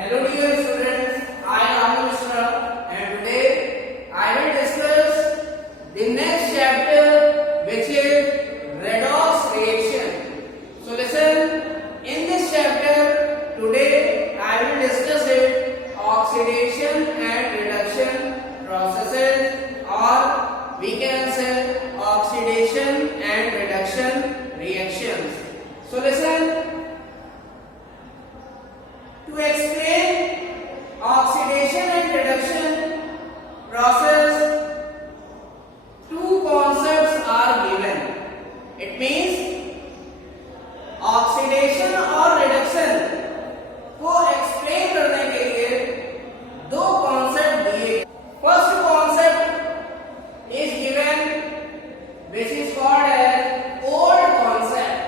Hello dear students, I am Mishra and today I will discuss the next chapter which is redox reaction. So listen, in this chapter today I will discuss it oxidation and reduction processes, or we can say oxidation and reduction reactions. So listen, to explain oxidation and reduction process, two concepts are given. It means oxidation और reduction को explain करने के लिए दो concept दिए. First concept is given which is called as old concept.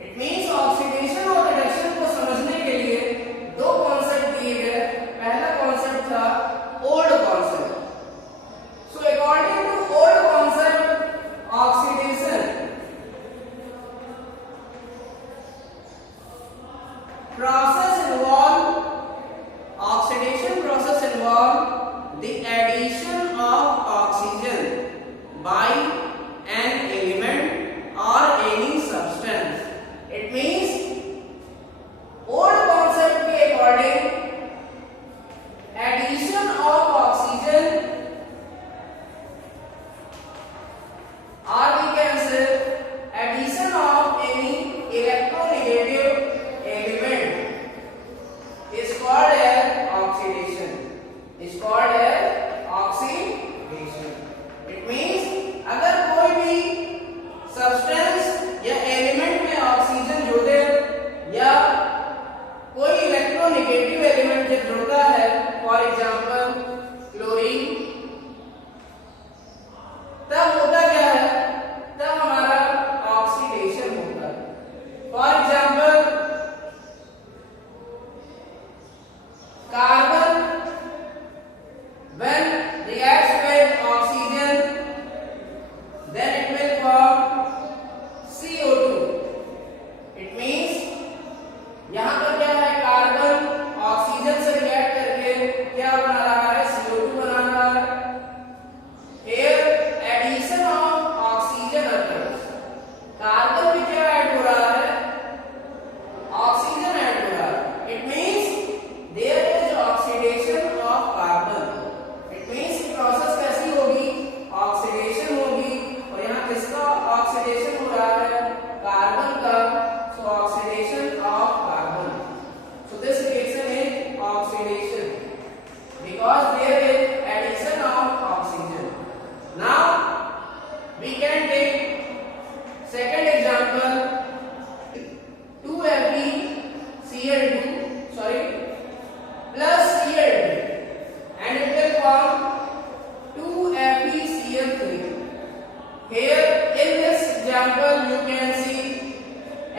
It means oxidation और reduction को समझने के लिए दो कॉन्सेप्ट दिए गए. पहला कॉन्सेप्ट था old concept. So according to old concept oxidation process involve oxidation process involve the addition of oxygen by an element or any substance. It means old concept के according addition of oxygen or we can say addition of any electronegative element is called as oxidation. Is called as oxidation. It means अगर कोई भी substance या element में ऑक्सीजन जोड़ दे या कोई electronegative element जब जुड़ता है, फॉर एग्जांपल क्लोरीन, तब होता क्या है? तब हमारा ऑक्सीडेशन होता है. For example carbon when reacts with oxygen then it will form CO2. It means यहाँ पर क्या है? कार्बन ऑक्सीजन से रिएक्ट करके क्या बना रहा है? CO2 बना रहा है. Here addition of oxygen occurs. Carbon में क्या ऐड हो रहा है? ऑक्सीजन ऐड हो रहा है. It means there is oxidation of carbon. It means ये प्रोसेस कैसी होगी? ऑक्सीडेशन होगी. और यहाँ किसका ऑक्सीडेशन हो रहा है? कार्बन का. So oxidation of carbon. So this reaction is oxidation because there is addition of oxygen. Now we can take second example 2FeCl2 plus Cl2 and it will form 2FeCl3. Here in this example you can see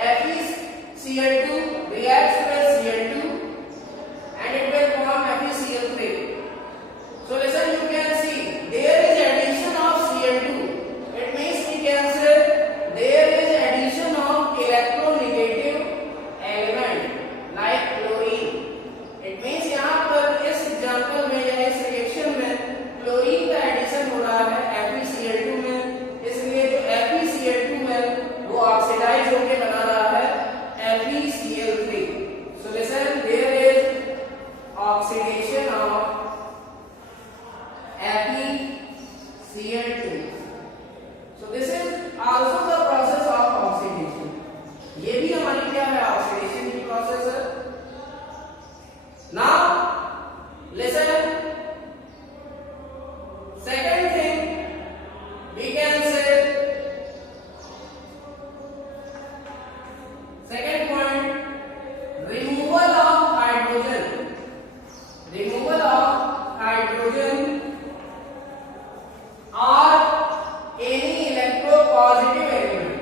FeCl2 reacts with Cl2 and it will form FeCl3. So listen, you can see there is addition of Cl2. It means we can say there is addition of electronegative element like chlorine. It means यहाँ पर इस एग्जांपल में या इस रिएक्शन में क्लोरीन का एडिशन हो रहा है FeCl2 में, इसलिए जो FeCl2 है वो ऑक्सीडाइज होकर बना रहा है FeCl3. So listen, there is oxidation of FeCl2. So this is also the process of oxidation. ये भी हमारी क्या है? ऑक्सीडेशन की प्रोसेस है. Now listen, second thing we can say, second point, removal of hydrogen. Removal of hydrogen or any electropositive element.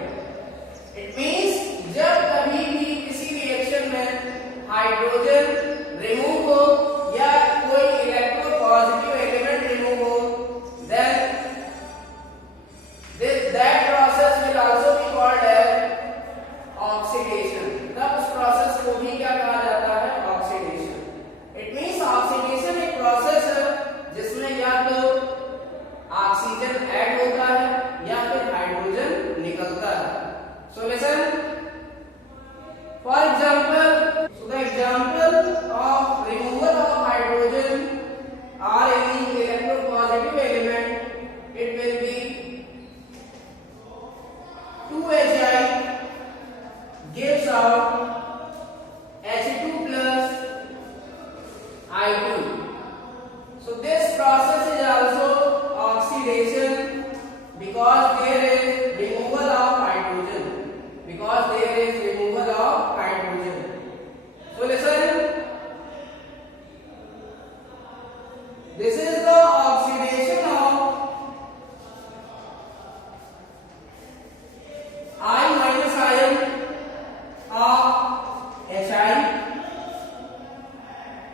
It means जब कभी भी किसी रिएक्शन में हाइड्रोजन रिमूव हो या कोई इलेक्ट्रोपॉजिटिव एलिमेंट रिमूव हो, then that process will also be called as oxidation. तब उस प्रोसेस को भी क्या कहा For example, so the example of removal of hydrogen or any electropositive element, it will be 2Hi gives out H2 plus I2. So this process is also oxidation because there is removal of hydrogen. Because there is removal of hydrogen. So listen. This is the oxidation of I minus ion of Hi.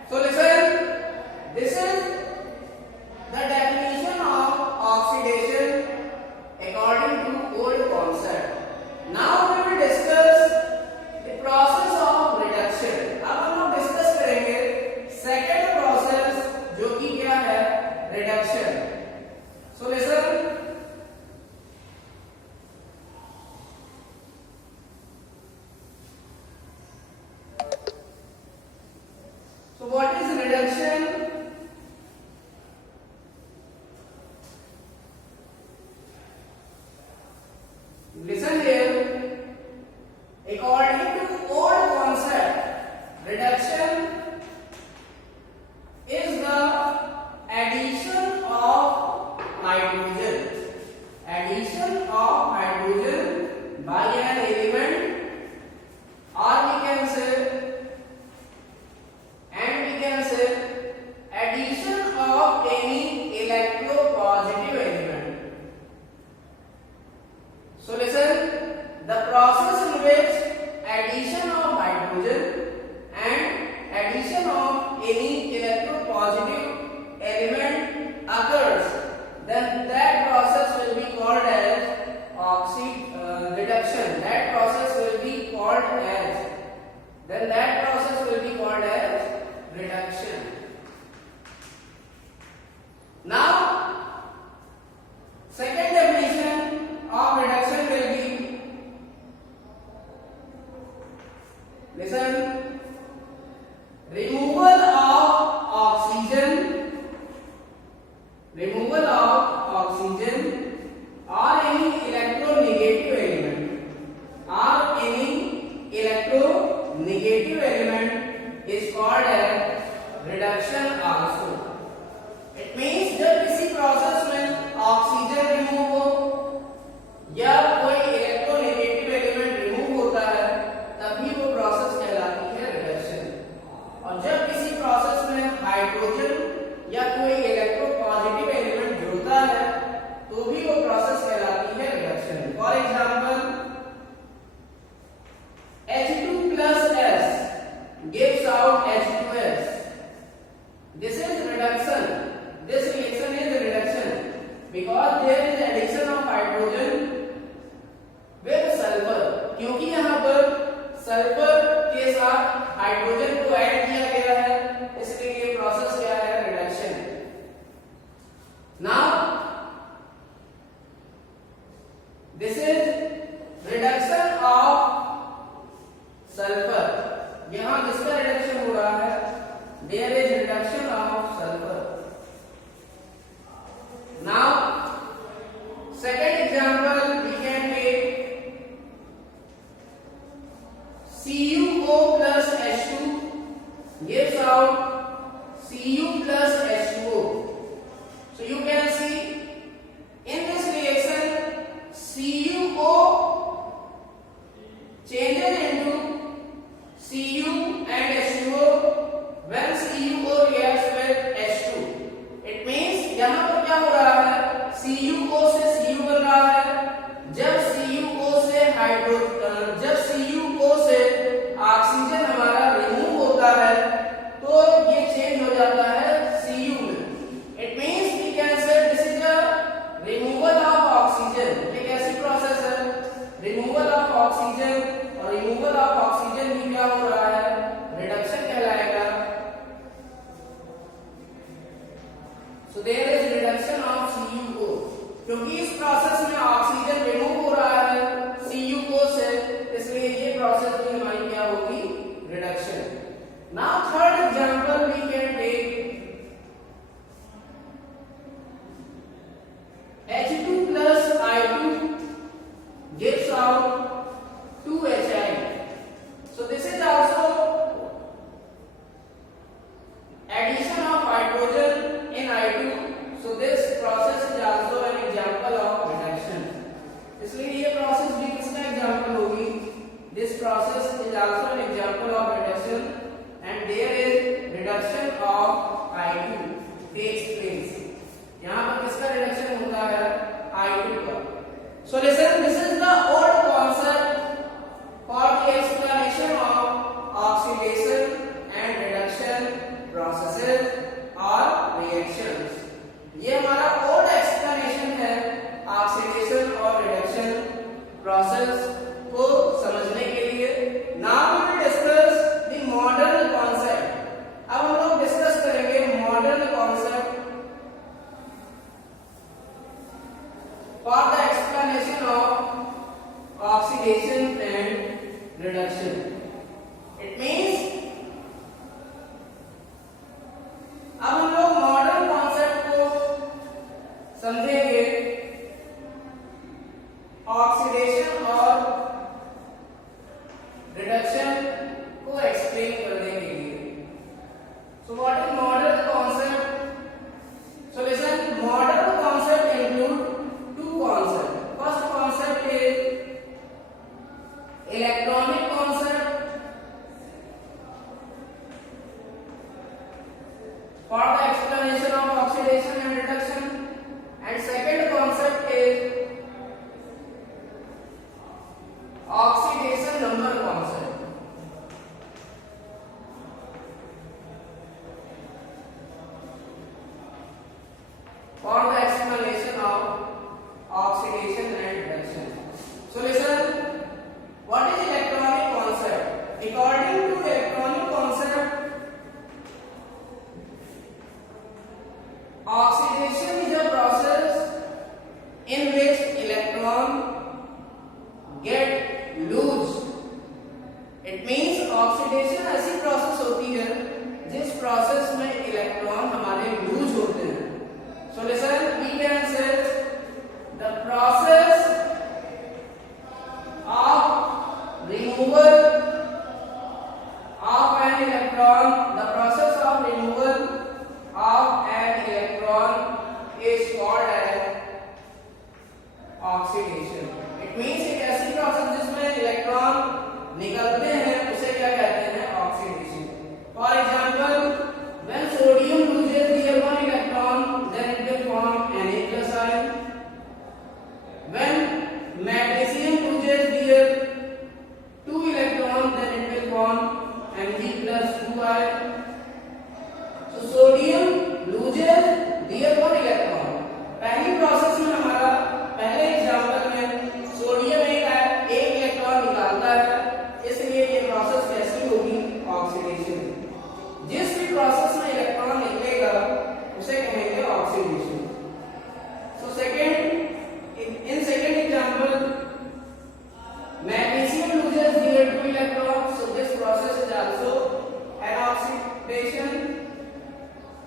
So listen. This is the definition of oxidation according to old concept. Now we will discuss the process of reduction. अब हम लोग discuss करेंगे second process जो कि क्या है reduction. So listen. So what is reduction? Listen here. According to old concept, reduction is the addition of hydrogen. Addition of hydrogen by an element, or we can say, addition of any electropositive element. So listen, the process in which addition of hydrogen and addition of any electropositive element occurs, then that process will be called as reduction. That process will be called as reduction. Now, second definition of reduction will be, listen, removal of oxygen or any electronegative element is called as reduction also. It means जब किसी प्रोसेस में oxygen remove हो या कोई electronegative element remove होता है, तभी वो प्रोसेस कहलाती है रिडक्शन. और जब किसी प्रोसेस में हाइड्रोजन या कोई इलेक्ट्रोपॉजिटिव एलिमेंट जुड़ता है, तो भी वो प्रोसेस कहलाती है reduction. For example, H2 plus S gives out H2S. This is reduction. This reaction is reduction because there is addition of hydrogen with sulfur. क्योंकि यहाँ पर सल्फर के साथ हाइड्रोजन को ऐड किया गया है, इसलिए ये प्रोसेस क्या है reduction. Now this is reduction of sulfur. यहाँ जिसका रिडक्शन हो रहा है, there is reduction of sulfur. Now, second example we can take CuO plus H2 gives out Cu plus H2O. So you can see in this reaction CuO changes into Cu and H2O when CuO reacts with H2. It means यहाँ पर क्या हो रहा है, CuO से Cu बन रहा है. जब CuO से Now third example we can take H2 plus I2 gives out 2HI. So this is also addition of hydrogen in I2. So this process is also an example of reduction. इसलिए ये process भी किसका example होगी? This process is also an example of reduction, and there is reduction of I2 takes place. यहाँ पर किसका reduction होता है? I2 का. So listen, this is the old concept for the explanation of oxidation and reduction processes or reactions. ये हमारा old explanation है oxidation और reduction process को समझने के लिए. Now we will discuss the modern concept. अब हम लोग डिस्कस करेंगे modern concept for the explanation of oxidation and reduction. It means अब हम लोग मॉडर्न कॉन्सेप्ट को समझेंगे ऑक्सीडेशन और रिडक्शन को एक्सप्लेन करने के लिए. So what is modern concept? So listen, modern concept include to concept. First concept is electronic concept for the explanation of oxidation and reduction, and second concept is oxidation number concept. For the explanation of oxidation and reduction. So listen, what is electronic concept? According to electronic concept, oxidation is a process in which electron get loose. It means oxidation ऐसी process होती है जिस process में electron हमारे loose होते हैं. So listen, we can say the process of removal of an electron, the process of removal of an electron is called as oxidation. It means एक ऐसी process जिसमें इलेक्ट्रॉन निकलते हैं उसे क्या कहते हैं? Oxidation. For example, when sodium loses their one electron, then it will form Na+ ion. When magnesium loses their two electrons, then it will form Mg+2 ion. So sodium loses their one electron. पहली प्रोसेस में हमारा पहले एग्जांपल में सोडियम एक इलेक्ट्रॉन निकालता है, इसलिए ये प्रोसेस कैसी होगी? ऑक्सीडेशन. जिस भी प्रोसेस में इलेक्ट्रॉन निकलेगा उसे कहेंगे oxidation. So second, in second example magnesium loses their two electrons, so this process is also an oxidation.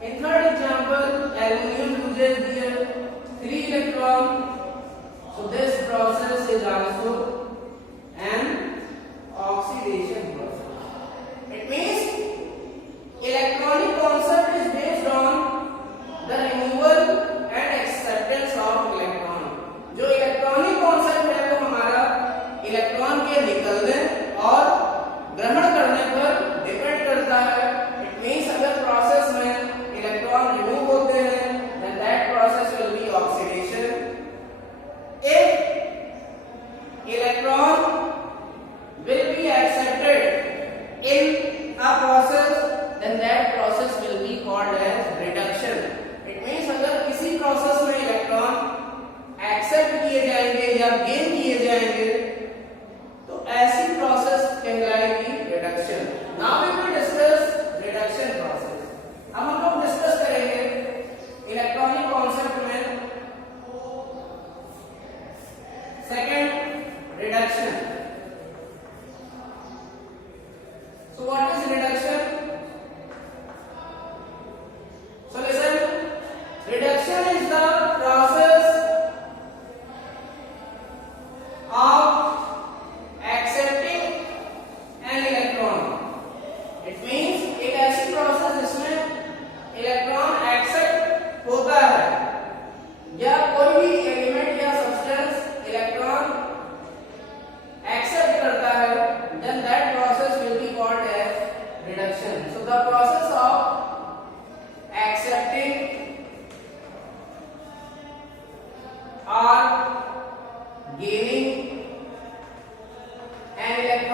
In third example, aluminium loses their 3 electrons, so this process is also an oxidation process. It means electronic concept is based on the removal and acceptance of electron. जो electronic concept है वो हमारा इलेक्ट्रॉन के निकलने और ग्रहण करने पर डिपेंड करता है. इट मींस अगर प्रोसेस में इलेक्ट्रॉन रिमूव होते हैं then that process will be oxidation. If electron will be accepted in a process, then that process will be called as reduction. It means अगर किसी प्रोसेस में इलेक्ट्रॉन एक्सेप्ट किए जाएंगे या गेन किए जाएंगे तो ऐसी प्रोसेस कहलाएगी reduction. Now we will discuss reduction process. अब हम लोग डिस्कस करेंगे इलेक्ट्रॉनिक कॉन्सेप्ट में second reduction. So what is reduction?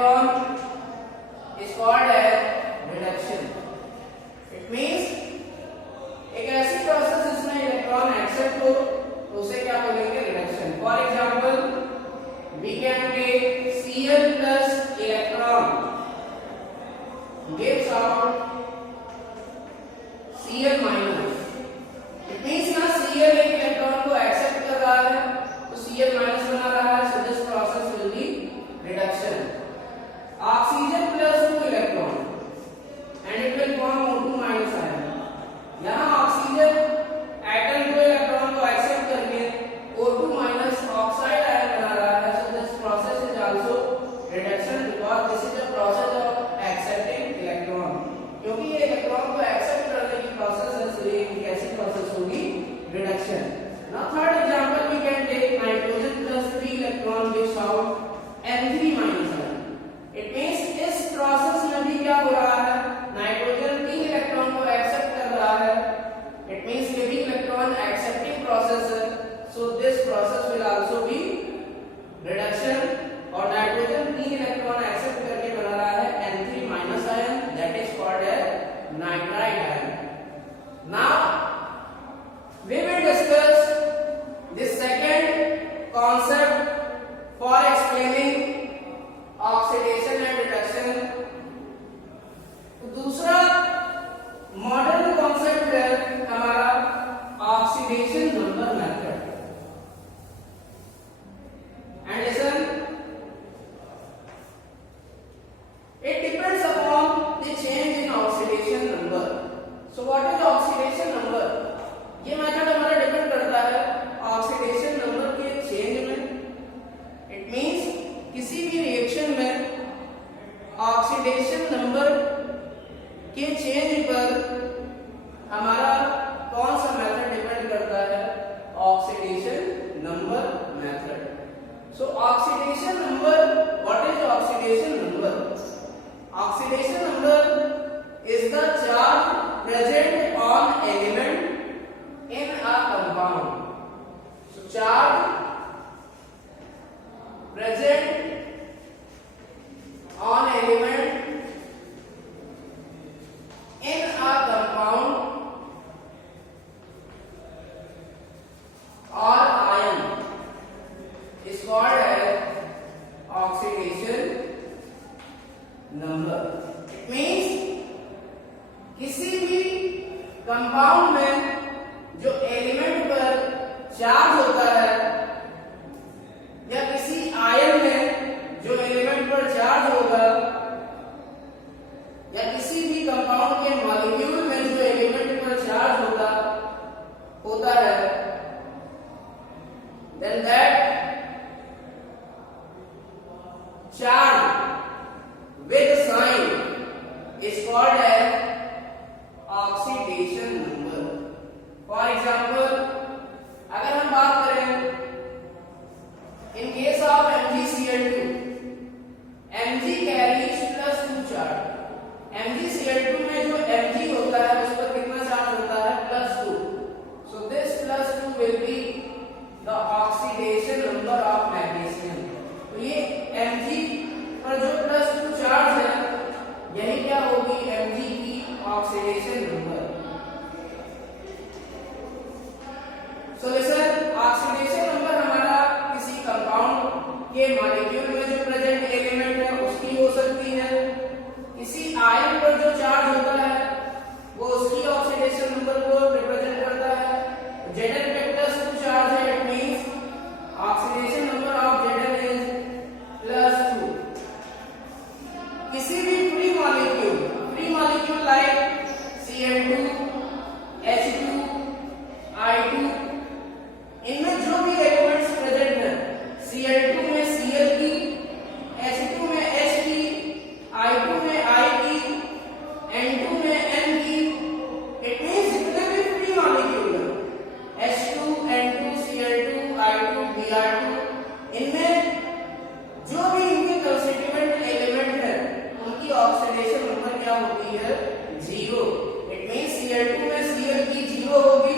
electron is called as reduction. It means एक ऐसी प्रोसेस जिसमें इलेक्ट्रॉन एक्सेप्ट हो तो उसे क्या बोलेंगे? Reduction. For example we can take Cl plus electron gives out Cl minus. It means ना Cl एक इलेक्ट्रॉन को एक्सेप्ट कर रहा है तो Cl minus बना रहा है. So this process will be reduction. Oxygen plus 2 electron and it will form O2 minus ion. यहाँ ऑक्सीजन एटम को इलेक्ट्रॉन को एक्सेप्ट करके O2 minus ऑक्साइड आयन बना रहा है. So this process is also reduction because this is a process of accepting electron. क्योंकि ये इलेक्ट्रॉन को एक्सेप्ट करने की प्रोसेस है इसलिए ये कैसी प्रोसेस होगी? Reduction. Now third example we can take nitrogen plus 3 electron gives out N3 minus ion. It means इस प्रोसेस में भी क्या हो रहा है? नाइट्रोजन 3 इलेक्ट्रॉन को एक्सेप्ट कर रहा है. It means ये भी इलेक्ट्रॉन एक्सेप्टिंग प्रोसेस है. So this process will also be reduction. और नाइट्रोजन 3 इलेक्ट्रॉन एक्सेप्ट करके बना रहा है N3 minus ion that is called as nitride ion. Now we will discuss the second concept for explaining oxidation and reduction. दूसरा modern concept है हमारा oxidation number method. And listen, it depends upon the change in oxidation number. So what is oxidation number? ये मेथड हमारा डिपेंड करता है oxidation number के चेंज में. It means किसी भी रिएक्शन में ऑक्सीडेशन नंबर के चेंज पर हमारा कौन सा मेथड डिपेंड करता है? Oxidation number method. So oxidation number, what is oxidation number? Oxidation number is the charge present on element in a compound. So charge present on element in a compound or ion is called as oxidation number. It means किसी भी कंपाउंड में जो एलिमेंट पर चार्ज होता है या किसी आयन में जो एलिमेंट पर चार्ज होगा या किसी भी कंपाउंड के मॉलिक्यूल में जो एलिमेंट पर चार्ज होता है, then that charge with sign is called as oxidation number. For example, अगर हम बात करें in case of MgCl2, Mg carries +2 charge. MgCl2 में जो Mg होता है उस पर कितना चार्ज होता है? +2. So this +2 will be the oxidation number of magnesium. तो ये Mg पर जो +2 चार्ज है यही क्या होगी? Mg की oxidation number. So listen, oxidation number हमारा किसी कंपाउंड के मॉलिक्यूल में जो प्रेजेंट एलिमेंट है उसकी हो सकती है. किसी आयन पर जो चार्ज होता है वो उसकी ऑक्सीडेशन नंबर को रिप्रेजेंट करता है. Zn वेक्टर टू चार्ज है. It means oxidation number of Zn is +2. किसी भी free molecule like Cl2, H2, I2, इनमें जो भी एलिमेंट्स प्रेजेंट है Cl2 में Cl की, H2 में H की, I2 में I की, N2 में N की. इट मींस जितने भी फ्री मॉलिक्यूल हैं H2, N2, Cl2, I2, Br2, इनमें जो भी इनके कंस्टिट्यूएंट एलिमेंट है उनकी ऑक्सीडेशन नंबर क्या होती है? 0. इट मींस Cl2 में Cl की 0 होगी,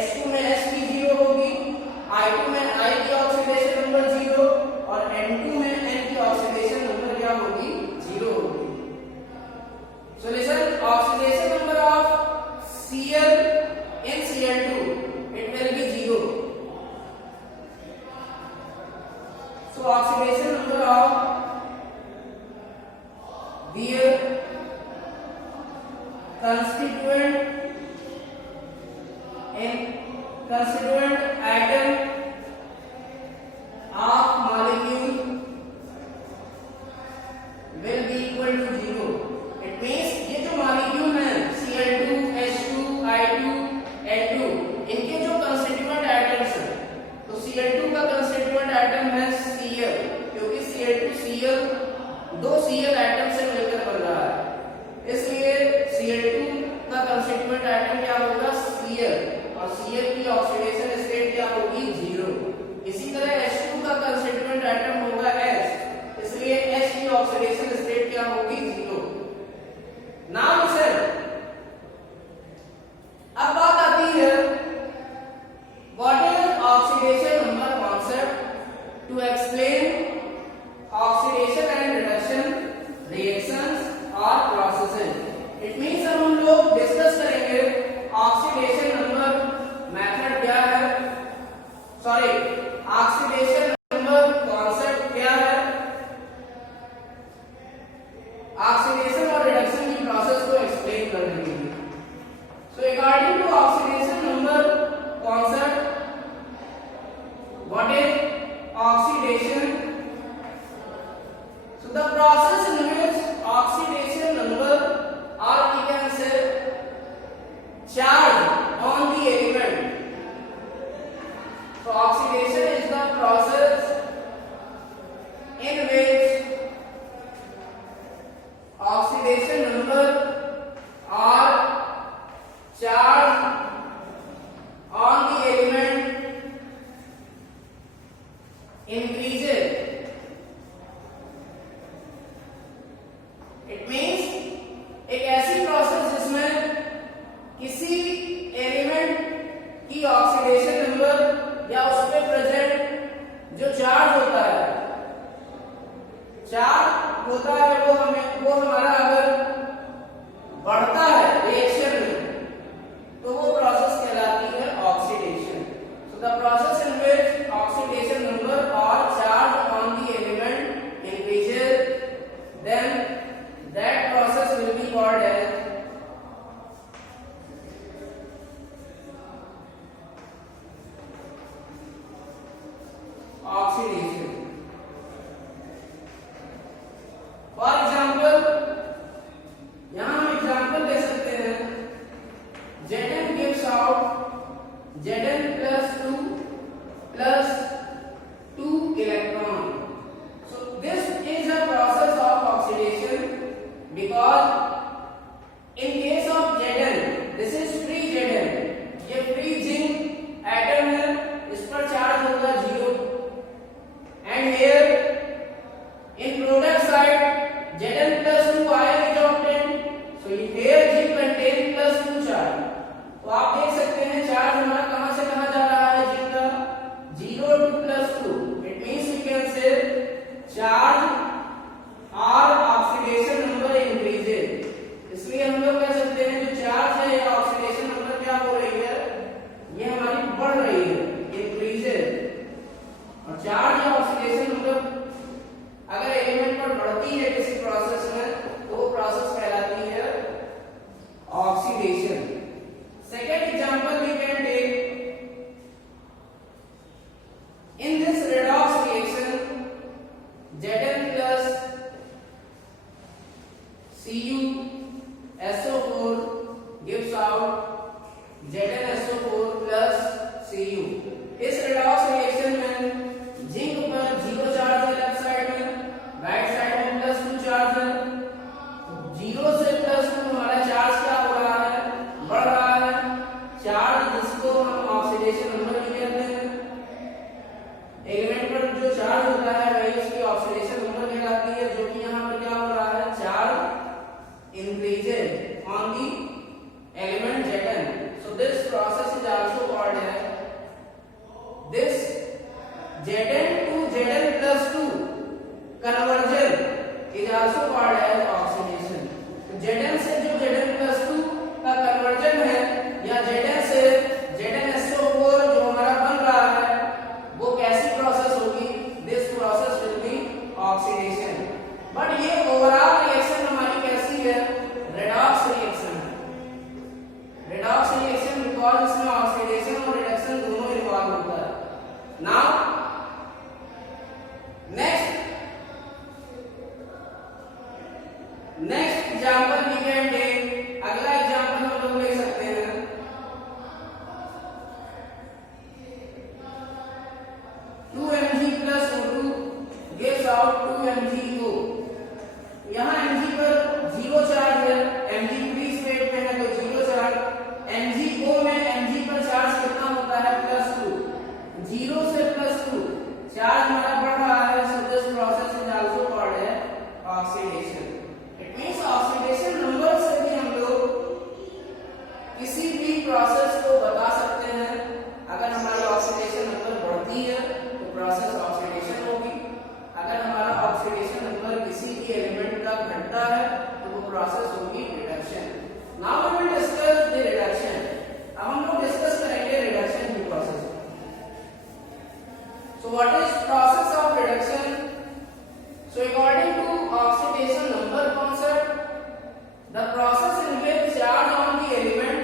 H2 में H की 0 होगी, I2 में I की ऑक्सीडेशन नंबर 0 और N2 में N की ऑक्सीडेशन नंबर क्या होगी? their constituent atom of molecule will be equal to 0. It means ये जो मॉलिक्यूल है Cl2, H2, I2, N2 इनके जो कंस्टिट्यूएंट एटम्स हैं तो Cl2 का कंस्टिट्यूएंट एटम है Cl क्योंकि Cl2 Cl दो Cl एटम से मिलकर बन रहा है इसलिए Cl2 का कंस्टिट्यूएंट एटम क्या होगा Cl और Cl की ऑक्सीडेशन स्टेट क्या होगी 0। इसी तरह H2 का कंस्टिट्यूएंट एटम होगा H इसलिए H की ऑक्सीडेशन स्टेट क्या होगी 0। नाउ लिसन अब बात आती है what is oxidation number concept to explain oxidation and reduction reactions और प्रोसेसेस। इट मींस हम लोग डिस्कस करेंगे ऑक्सीडेशन नंबर मेथड क्या है सॉरी ऑक्सीडेशन नंबर कॉन्सेप्ट क्या है ऑक्सीडेशन और रिडक्शन की प्रोसेस को एक्सप्लेन करने के लिए। सो according to oxidation number concept what is oxidation so the process in which oxidation number or we can say charge on the element. So oxidation is the process in which oxidation number or charge on the element increases. It means एक ऐसी प्रोसेस जिसमें किसी एलिमेंट की oxidation number या उस पे प्रेजेंट जो चार्ज होता है वो हमारा अगर बढ़ता है रिएक्शन में तो वो प्रोसेस कहलाती है oxidation. So the process in which oxidation number और charge on the element increases then that process will be called as oxidation. For example, यहाँ हम एग्जांपल ले सकते हैं Zn gives out Zn plus 2 plus 2 electron. So this is a process of oxidation because in case of Zn this is free Zn ये free zinc atom है इस पर चार्ज होगा 0 and here in product side Zn plus 2 ion is obtained so here zinc contain plus 2 charge। तो आप देख सकते हैं चार्ज हमारा कहां से कहां जा रहा है zinc का 0 to plus 2। it means we can say charge और ऑक्सीडेशन नंबर इंक्रीजेस। इसलिए हम लोग कह सकते हैं जो चार्ज है या ऑक्सीडेशन नंबर क्या हो रही है ये हमारी बढ़ रही है इंक्रीजेस। और चार्ज या ऑक्सीडेशन नंबर अगर एलिमेंट पर बढ़ती है किसी प्रोसेस में तो वो प्रोसेस कहलाती है oxidation. Second example we can take in this redox reaction Zn plus CuSO4 gives out ZnSO4 plus Cu। इस रेडॉक्स रिएक्शन में जिंक पर 0 चार्ज है लेफ्ट साइड में राइट साइड में प्लस 2 चार्ज है 0 से प्लस 2 हमारा चार्ज क्या हो रहा है बढ़ रहा है चार्ज जिसको हम ऑक्सीडेशन नंबर भी कहते हैं। एलिमेंट पर जो चार्ज होता है वही उसकी ऑक्सीडेशन नंबर कहलाती है जो कि यहाँ पर क्या हो रहा है charge next example we can take, अगला एग्जांपल हम लोग ले सकते हैं 2 mg plus O2 gives out 2 mgO। यहाँ mg पर जीरो चार्ज है, mg फ्री स्टेट में है तो जीरो चार्ज, mgO में mg पर चार्ज कितना होता है +2, जीरो से +2 चार्ज हमारा बढ़ रहा है। So this process is also called as oxidation. It means oxidation number से भी हम लोग किसी भी प्रोसेस को बता सकते हैं। अगर हमारी ऑक्सीडेशन नंबर बढ़ती है तो प्रोसेस ऑक्सीडेशन होगी, अगर हमारा ऑक्सीडेशन नंबर किसी भी एलिमेंट का घटता है तो वो प्रोसेस होगी reduction. Now we will discuss the reduction. अब हम लोग डिस्कस करेंगे रिडक्शन की process. So what is process of reduction? So according to oxidation number concept, the process in which charge on the element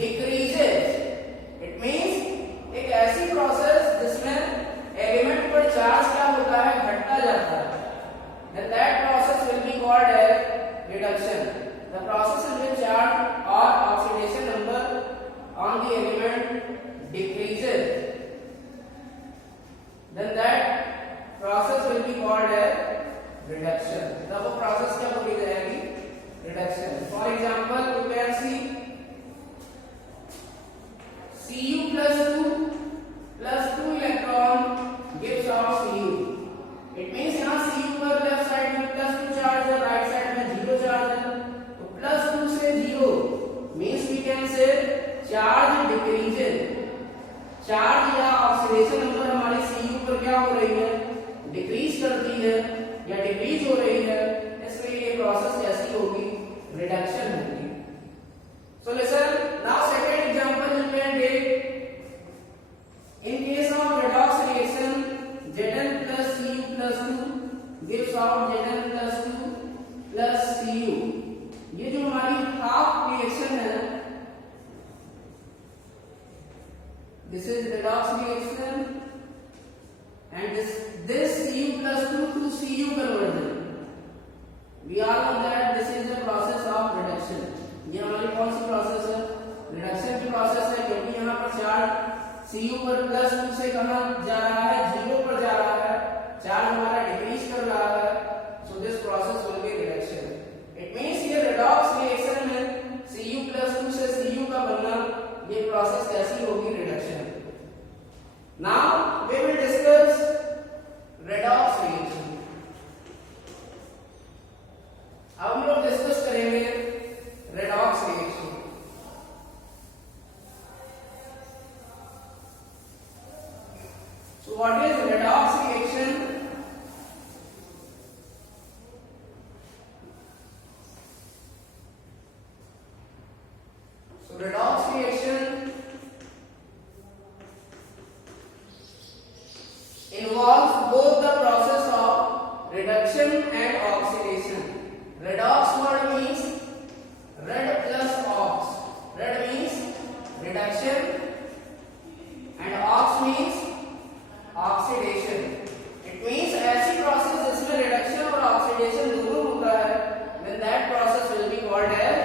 decreases. It means एक ऐसी प्रोसेस जिसमें एलिमेंट पर चार्ज क्या होता है घटता जाता है, then that process will be called as reduction. The process in which charge or oxidation number on the element decreases, then that process will be called as reduction. तब वो process क्या बोली जाएगी reduction. For example, you can see Cu plus 2 electron gives out Cu. It means यहाँ Cu पर left side में +2 charge है, right side में 0 चार्ज है, तो +2 से 0 means we can say charge decreases. Charge या ऑक्सीडेशन नंबर हमारी Cu पर क्या हो रही है डिक्रीज करती है या डिक्रीज हो रही है, इसलिए ये प्रोसेस कैसी होगी रिडक्शन होगी। So listen, now second example you can take. In case of redox reaction Zn plus Cu plus 2 gives out Zn plus 2 plus Cu। ये जो हमारी हाफ रिएक्शन है, this is redox reaction and this Cu plus 2 to Cu conversion, we all know that this is the process of reduction। ये हमारी कौन सी प्रोसेस है रिडक्शन की प्रोसेस है, क्योंकि यहाँ पर चार्ज Cu पर +2 से कहां जा रहा है 0 पर जा रहा है, चार्ज हमारा डिक्रीज कर रहा है। So this process will be reduction. It means ये redox रिएक्शन में Cu plus 2 से Cu का बनना, ये प्रोसेस कैसी होगी reduction. Now we will discuss redox reaction। अब हम लोग डिस्कस करेंगे redox reaction। So what is redox reaction? So redox reaction involves both the process of reduction and oxidation. Redox word means red plus ox. Red means reduction and ox means oxidation. It means ऐसी process जिसमें reduction और oxidation दोनों होता है, then that process will be called as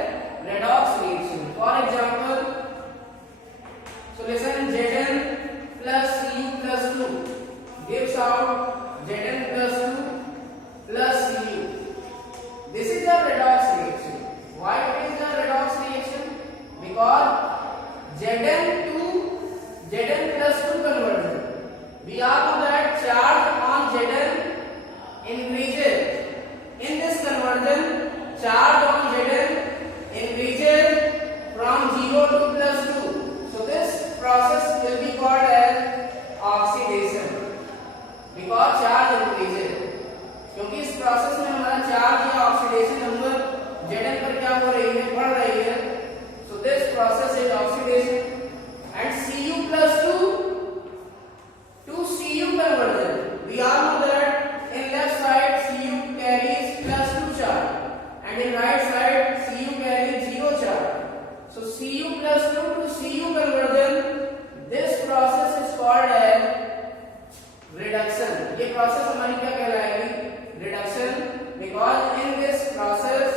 redox reaction. For example, so listen, Zn plus Cu plus 2 gives out Zn plus 2 plus Cu. This is a redox reaction. Why it is a redox reaction? Because Zn plus 2 conversion. We all know that charge on Zn increases. In this conversion, charge on Zn increases from 0 to +2. So this process will be called as oxidation. Because charge increases, क्योंकि इस प्रोसेस में हमारा चार्ज या oxidation number Zn पर क्या हो रही है बढ़ रही है। So this process is oxidation and Cu plus 2 to Cu conversion. We all know that in left side Cu carries +2 charge and in right side Cu carries 0 charge. So Cu plus 2 to Cu conversion, this process is called as reduction। ये प्रोसेस हमारी क्या कहलाएगी reduction, because in this process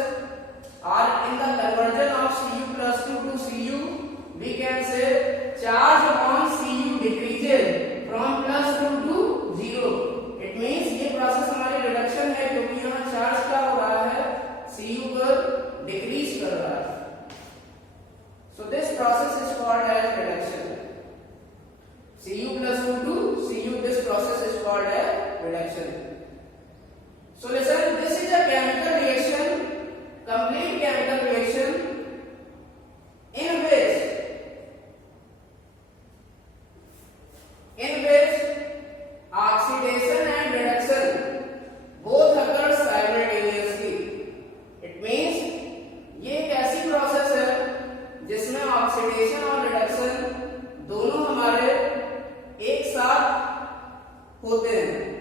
होते हैं।